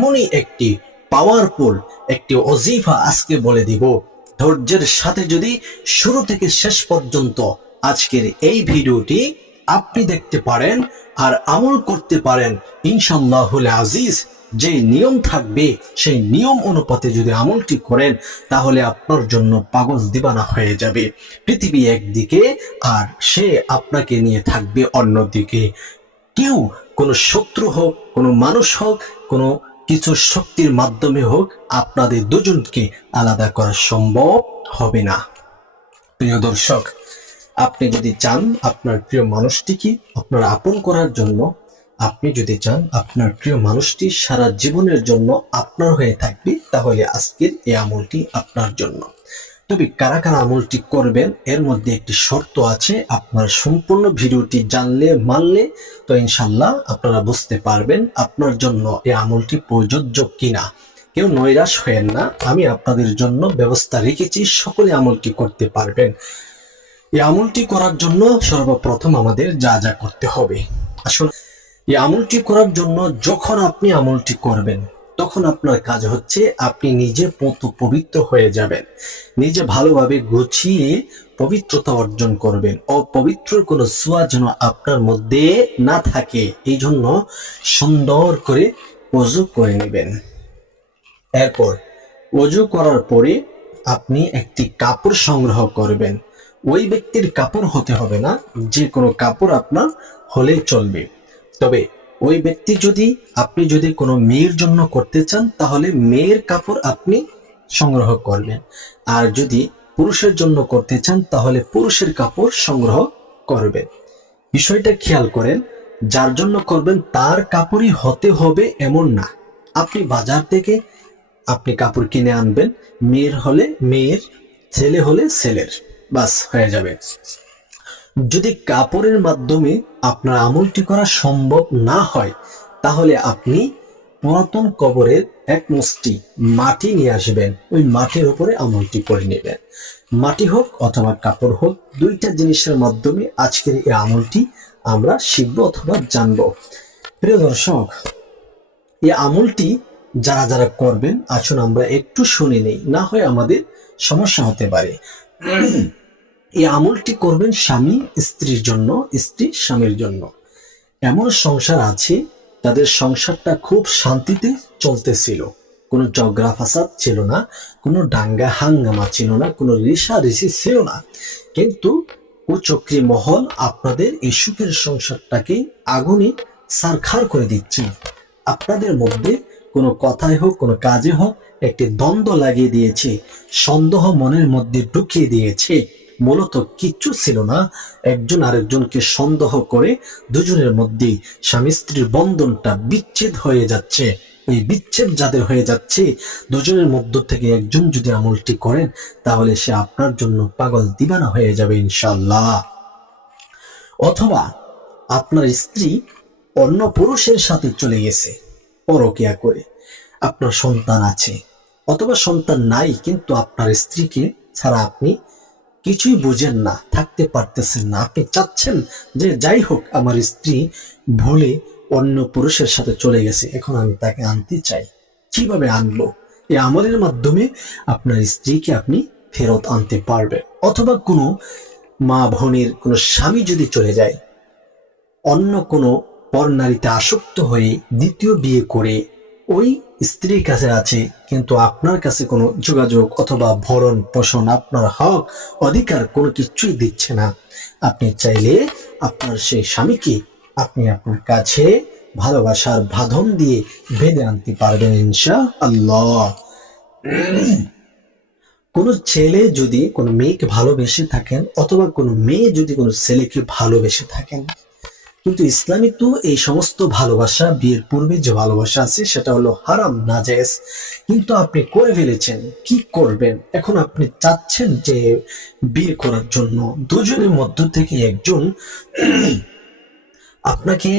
এমনই একটি পাওয়ারফুল একটি ওজিফা আজকে বলে দিব। ধৈর্যের সাথে যদি শুরু থেকে শেষ পর্যন্ত আজকের এই ভিডিওটি আপনি দেখতে পারেন আর আমল করতে পারেন, ইনশাআল্লাহুল আজিজ যে নিয়ম থাকবে সেই নিয়ম অনুপাতে যদি আমলটি করেন তাহলে আপনার জন্য পাগল দিবানা হয়ে যাবে পৃথিবী একদিকে, আর সে আপনাকে নিয়ে থাকবে অন্যদিকে। কেউ কোনো শত্রু হোক, কোনো মানুষ হোক, কোনো কিছু শক্তির মাধ্যমে হোক, আপনাদের দুজনকে আলাদা করা সম্ভব হবে না। প্রিয় দর্শক, আপনি যদি চান আপনার প্রিয় মানুষটিকে আপনার আপন করার জন্য, আপনি যদি চান আপনার প্রিয় মানুষটি সারা জীবনের জন্য আপনার হয়ে থাকবে, তাহলে আজকের এই আমলটি আপনার জন্য। তবে কারা কারা আমলটি করবেন এর মধ্যে একটি শর্ত আছে। আপনার সম্পূর্ণ ভিডিওটি জানলে মানলে তো ইনশাল্লাহ আপনারা বুঝতে পারবেন আপনার জন্য এই আমলটি প্রযোজ্য কিনা। কেউ নৈরাশ হয়েন না, আমি আপনাদের জন্য ব্যবস্থা রেখেছি, সকলে আমলটি করতে পারবেন। এই আমলটি করার জন্য সর্বপ্রথম আমাদের যা যা করতে হবে, আসলে এই আমলটি করার জন্য যখন আপনি আমলটি করবেন তখন আপনার কাজ হচ্ছে আপনি নিজে পবিত্র হয়ে যাবেন, নিজে ভালোভাবে গুছিয়ে পবিত্রতা অর্জন করবেন। অপবিত্র কোনো ছোঁয়া যেন আপনার মধ্যে না থাকে, এই জন্য সুন্দর করে ওযু করে নেবেন। এরপর ওযু করার পরে আপনি একটি কাপড় সংগ্রহ করবেন। ওই ব্যক্তির কাপড় হতে হবে না, যে কোনো কাপড় আপনার হলেই চলবে। তবে ওই ব্যক্তি আপনি যদি কোনো মেয়ের জন্য করতে চান তাহলে মেয়ের কাপড় আপনি সংগ্রহ করবেন, আর যদি পুরুষের জন্য করতে চান তাহলে পুরুষের কাপড় সংগ্রহ করবেন। বিষয়টা খেয়াল করেন, যার জন্য করবেন তার কাপড়ই হতে হবে এমন না। আপনি বাজার থেকে আপনি কাপড় কিনে আনবেন, মেয়ের হলে মেয়ের, ছেলে হলে ছেলের, বাস হয়ে যাবে। যদি কাপড়ের মাধ্যমে আপনার আমলটি করা সম্ভব না হয় তাহলে আপনি পুরাতন কবরের এক মুষ্টি মাটি নিয়ে আসবেন, ওই মাটির উপরে আমলটি করে নেবেন। মাটি হোক অথবা কাপড় হোক, দুইটা জিনিসের মাধ্যমে আজকের এই আমলটি আমরা শিখব অথবা জানব। প্রিয় দর্শক, এই আমলটি যারা যারা করবেন আসুন আমরা একটু শুনে নেই, না হয় আমাদের সমস্যা হতে পারে। এই আমলটি করবেন স্বামী স্ত্রীর জন্য, স্ত্রী স্বামীর জন্য। এমন সংসার আছে তাদের সংসারটা খুব শান্তিতে চলতেছিল, কোনো ঝগড়া ফাসাদ ছিল না, কোনো দাঙ্গা হাঙ্গামা ছিল না, কোনো রেষারেষি ছিল না, কিন্তু কুচক্রী মহল আপনাদের এই সুখের সংসারটাকে আগুনে ছারখার করে দিচ্ছে। আপনাদের মধ্যে কোনো কথায় হোক কোনো কাজে হোক একটি দ্বন্দ্ব লাগিয়ে দিয়েছে, সন্দেহ মনের মধ্যে ঢুকিয়ে দিয়েছে। মূলত কিচ্ছু ছিল না, একজন আরেকজনকে সন্দেহ করে দুজনের মধ্যে স্বামী স্ত্রীর বন্ধনটা বিচ্ছেদ হয়ে যাচ্ছে। এই বিচ্ছেদ যাদের হয়ে যাচ্ছে, দুজনের মধ্য থেকে একজন যদি আমলটি করেন তাহলে সে আপনার জন্য পাগল দিবানা হয়ে যাবে ইনশাআল্লাহ। অথবা আপনার স্ত্রী অন্য পুরুষের সাথে চলে গেছে পরকিয়া করে, আপনার সন্তান আছে অথবা সন্তান নাই, কিন্তু আপনার স্ত্রীকে ছাড়া আপনি কিছুই বুঝেন না, থাকতে পারতেছেন না। আপনি চাচ্ছেন যে যাই হোক আমার স্ত্রী ভুলে অন্য পুরুষের সাথে চলে গেছে, এখন আমি তাকে আনতে চাই, কিভাবে আনবো? এই আমলের মাধ্যমে আপনার স্ত্রীকে আপনি ফেরত আনতে পারবেন। অথবা কোনো মা বোনের কোনো স্বামী যদি চলে যায়, অন্য কোনো পরনারীতে আসক্ত হয়ে দ্বিতীয় বিয়ে করে ওই স্ত্রীর কাছে আছে, কিন্তু আপনার কাছে কোনো যোগাযোগ অথবা ভরণ পোষণ, আপনার হক অধিকার কোনো কিছুই দিচ্ছে না, আপনি চাইলে আপনার সেই স্বামীকে আপনি আপনার কাছে ভালোবাসার বাঁধন দিয়ে বেঁধে আনতে পারবেন ইনশাআল্লাহ। কোনো ছেলে যদি কোনো মেয়েকে ভালোবেসে থাকেন অথবা কোনো মেয়ে যদি কোনো ছেলেকে ভালোবেসে থাকেন, কিন্তু ইসলামে তো এই সমস্ত ভালোবাসা, বিয়ের পূর্বে যে ভালোবাসা আছে সেটা হলো হারাম, নাজেস, কিন্তু আপনি করে ফেলেছেন, কি করবেন? এখন আপনি চাচ্ছেন যে বিয়ে করার জন্য দুজনের মধ্য থেকে একজন আপনাকে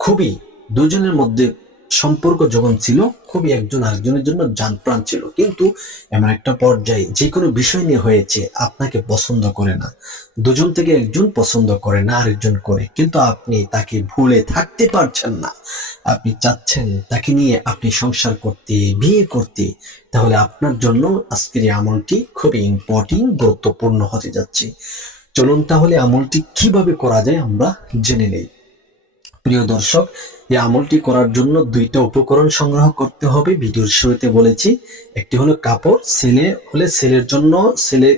খুবই, দুজনের মধ্যে সম্পর্ক যখন ছিল খুবই একজন আরেকজনের জন্য জান প্রাণ ছিল, কিন্তু এমন একটা পর্যায়ে যে কোনো বিষয় নিয়ে হয়েছে আপনাকে পছন্দ করে না, দুজন থেকে একজন পছন্দ করে না, আরেকজন করে, কিন্তু আপনি তাকে ভুলে থাকতে পারছেন না, আপনি চাচ্ছেন তাকে নিয়ে আপনি সংসার করতে, বিয়ে করতে, তাহলে আপনার জন্য আজকের এই আমলটি খুবই ইম্পর্টেন্ট, গুরুত্বপূর্ণ হতে যাচ্ছে। চলুন তাহলে আমলটি কিভাবে করা যায় আমরা জেনে নেই। প্রিয় দর্শক, এই আমলটি করার জন্য দুইটা উপকরণ সংগ্রহ করতে হবে। ভিডিওর শুরুতে বলেছি, একটি হলো কাপড়, ছেলে হলে ছেলের জন্য ছেলে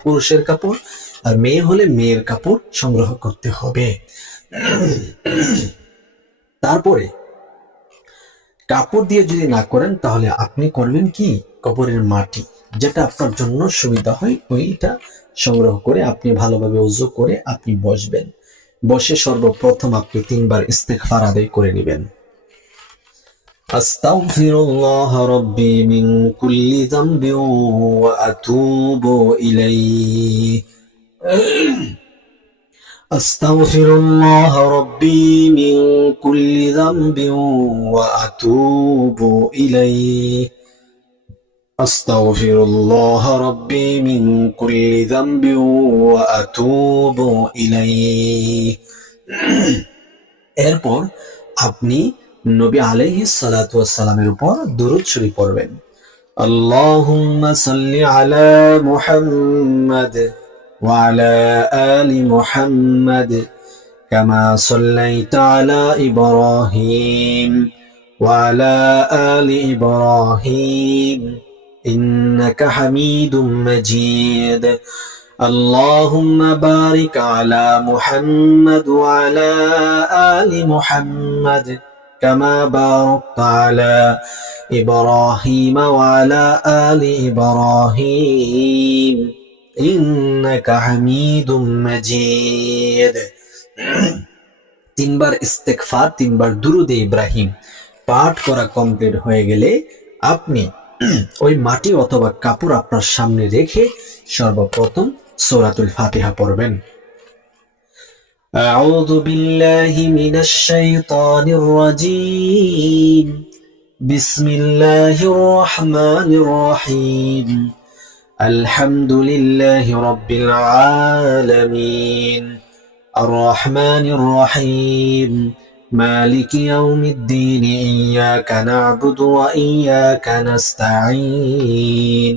পুরুষের কাপড়, আর মেয়ে হলে মেয়ের কাপড় সংগ্রহ করতে হবে। তারপরে কাপড় দিয়ে যদি না করেন তাহলে আপনি করবেন কি, কবরের মাটি, যেটা আপনার জন্য সুবিধা হয় ওইটা সংগ্রহ করে আপনি ভালোভাবে ওযু করে আপনি বসবেন। বসে সর্বপ্রথম আপনি 3 বার ইস্তিগফার আদায় করে নেবেন। আস্তাগফিরুল্লাহ রাব্বি মিন কুল্লি যামবিন ওয়া আতুবু ইলাইহি। আস্তাগফিরুল্লাহ রাব্বি মিন কুল্লি যামবিন ওয়া আতুবু ইলাইহি। আস্তাগফিরুল্লাহ রাব্বি মিন কুল্লি যামবিন ওয়া আতুবু ইলাইহি। এরপর আপনি নবী আলাইহিস সালাতু ওয়াস সালামের উপর দুরূদ শরীফ পড়বেন। আল্লাহুম্মা সাল্লি আলা মুহাম্মাদ ওয়া আলা আলি মুহাম্মাদ কামা সাল্লাইতা আলা ইব্রাহিম ওয়া আলা আলি ইব্রাহিম ইন্নাকা হামিদুম মাজিদ। اللهم بارك على محمد وعلى آل محمد كما باركت على إبراهيم وعلى آل إبراهيم إنك حميد مجيد। 3 বার ইস্তেগফার, 3 বার দুরুদে ইব্রাহিম পাঠ করা কমপ্লিট হয়ে গেলে আপনি ওই মাটি অথবা কাপড় আপনার সামনে রেখে সর্বপ্রথম সূরাতুল ফাতিহা পড়বেন। আউযু বিল্লাহি মিনাশ শাইতানির রাজীম। বিসমিল্লাহির রহমানির রহিম। আলহামদুলিল্লাহি রাব্বিল আলামিন। আর রহমানির রহিম। مالك يوم الدين إياك نعبد وإياك نستعين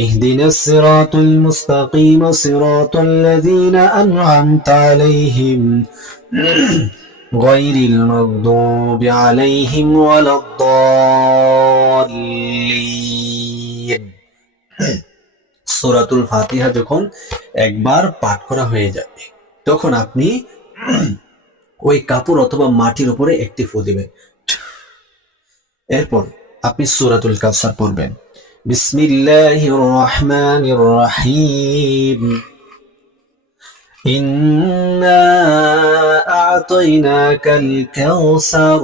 اهدنا الصراط المستقيم صراط الذين أنعمت عليهم غير المغضوب عليهم ولا الضالين। সূরাতুল ফাতিহা যখন একবার পাঠ করা হয়ে যাবে তখন আপনি ওই কাপড় অথবা মাটির উপরে একটি ফু দিবেন। এরপর আপনি সূরাতুল কাউসার পড়বেন। বিসমিল্লাহির রহমানির রহিম। ইন্না আ'তাইনাকাল কাউসার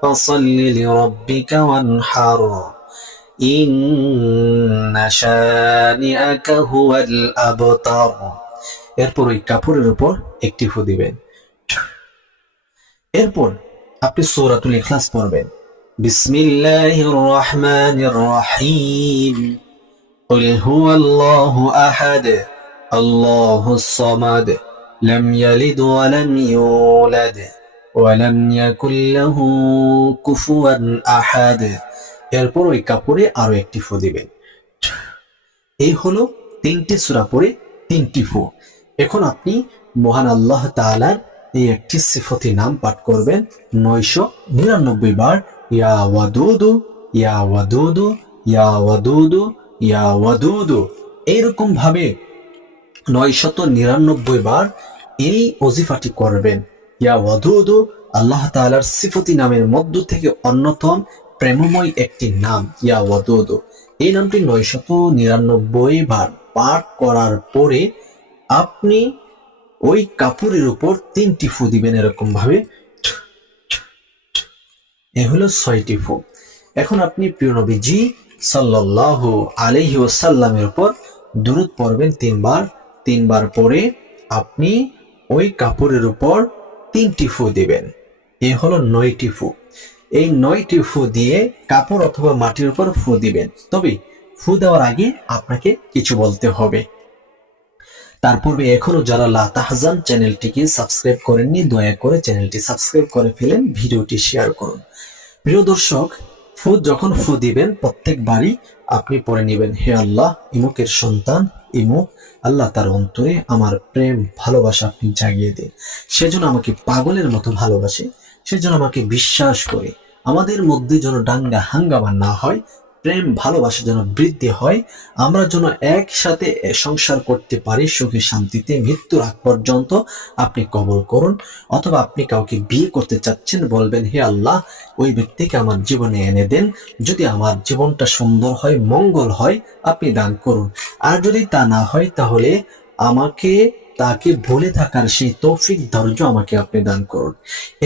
ফাসাল্লি লিরাব্বিকা ওয়ানহার ইন্না শানিআকা হুয়াল আবতার। এরপর ওই কাপড়ের উপর একটি ফু দিবেন। এরপর আপনি সূরাতুল ইখলাস পড়বেন। বিসমিল্লাহির রহমানির রহিম। কুল হুয়াল্লাহু আহাদ আল্লাহুস সামাদ লাম ইয়ালিদ ওয়া লাম ইউলাদ ওয়া লাম ইয়াকুল লাহু কুফুয়ান আহাদ। এরপর ওই কাপড়ে আরো একটি ফু দিবেন। এই হলো 3টি সূরা পড়ে 3টি ফু। এখন আপনি মহান আল্লাহ তাআলার এই একটি সিফতি নাম পাঠ করবেন 999 বার। ইয়া ওয়াদুদু ইয়া ওয়াদুদু ইয়া ওয়াদুদু ইয়া ওয়াদুদু। এইরকম ভাবে 999 বার এই ওজিফাটি করবেন। ইয়া ওয়াদুদু আল্লাহ তাআলার সিফতি নামের মধ্য থেকে অন্যতম প্রেমময় একটি নাম ইয়া ওয়াদুদু। এই নামটি 999 বার পাঠ করার পরে আপনি ওই কাপড়ের উপর 3টি ফু দিবেন এরকম ভাবে। এ হলো 6টি ফু। এখন আপনি প্রিয় নবীজি সাল্লাল্লাহু আলাইহি ওয়াসাল্লামের উপর দুরূদ পড়বেন 3 বার। 3 বার পরে আপনি ওই কাপড়ের উপর 3টি ফু দিবেন। এ হলো 9টি ফু। এই 9টি ফু দিয়ে কাপড় অথবা মাটির উপর ফু দিবেন। তবে ফু দেওয়ার আগে আপনাকে কিছু বলতে হবে। তার পূর্বে এখনো যারা লা তাহজান চ্যানেলটিকে সাবস্ক্রাইব করেননি, দয়া করে চ্যানেলটি সাবস্ক্রাইব করে ফেলেন, ভিডিওটি শেয়ার করুন। প্রিয় দর্শক, যখন ফু দিবেন প্রত্যেকবারই আপনি পড়ে নেবেন, হে আল্লাহ, ইমুকের সন্তান ইমুক, আল্লাহ তার অন্তরে আমার প্রেম ভালোবাসা আপনি জাগিয়ে দিন। সেজন্য আমাকে পাগলের মতো ভালোবাসে, সেজন্য আমাকে বিশ্বাস করে, আমাদের মধ্যে যেন দাঙ্গা হাঙ্গামা না হয়, প্রেম ভালোবাসা যেন বৃদ্ধি হয়, আমরা যেন একসাথে সংসার করতে পারি সুখে শান্তিতে মৃত্যুর আগ পর্যন্ত। আপনি কবুল করুন। অথবা আপনি কাউকে বিয়ে করতে চাচ্ছেন, বলবেন, হে আল্লাহ, ওই ব্যক্তিকে আমার জীবনে এনে দেন। যদি আমার জীবনটা সুন্দর হয়, মঙ্গল হয়, আপনি দান করুন। আর যদি তা না হয়, তাহলে আমাকে তাকে ভুলে থাকার সেই তৌফিক ধৈর্য আমাকে আপনি দান করুন।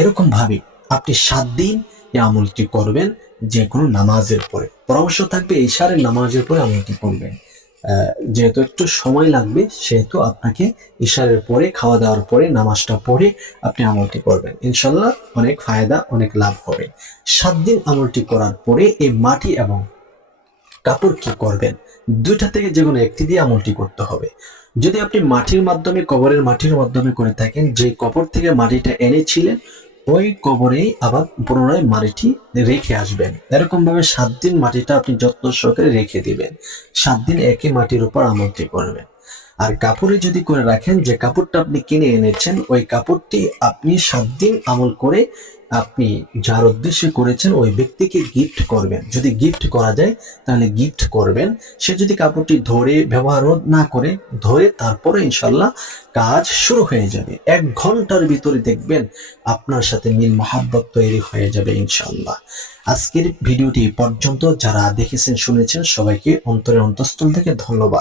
এরকম ভাবে আপনি 7 দিন এই আমলটি করবেন। যে কোনো নামাজের পরে, পরামর্শ থাকবে ইশারের নামাজের পরে আমলটি করবেন। যেহেতু একটু সময় লাগবে, সেহেতু আপনাকে ইশারের পরে, খাওয়া দাওয়ার পরে, নামাজটা পড়ে আপনি আমলটি করবেন। ইনশাল্লাহ অনেক ফায়দা, অনেক লাভ হবে। 7 দিন আমলটি করার পরে এই মাটি এবং কাপড় কি করবেন, দুইটা থেকে যে কোনো একটি দিয়ে আমলটি করতে হবে। যদি আপনি মাটির মাধ্যমে, কবরের মাটির মাধ্যমে করে থাকেন, যে কবর থেকে মাটিটা এনেছিলেন ওই কবরেই আবার পুনরায় মাটিটি রেখে আসবেন। এরকম ভাবে 7 দিন মাটিটা আপনি যত্ন সহকারে রেখে দিবেন। 7 দিন একই মাটির উপর আমলটি করবেন। আর কাপড়ে যদি করে রাখেন, যে কাপড়টা আপনি কিনে এনেছেন ওই কাপড়টি আপনি 7 দিন আমল করে আপনি যার উদ্দেশ্যে করেছেন ওই ব্যক্তিকে গিফট করবেন। যদি গিফট করা যায় তাহলে গিফট করবেন। সে যদি কাপড়টি ধরে ব্যবহার না করে, ধরে তারপরে ইনশাল্লাহ কাজ শুরু হয়ে যাবে। 1 ঘন্টার ভিতরে দেখবেন আপনার সাথে মিল মহাব্বত তৈরি হয়ে যাবে ইনশাল্লাহ। আজকের ভিডিওটি পর্যন্ত যারা দেখেছেন, শুনেছেন, সবাইকে অন্তরের অন্তঃস্থল থেকে ধন্যবাদ।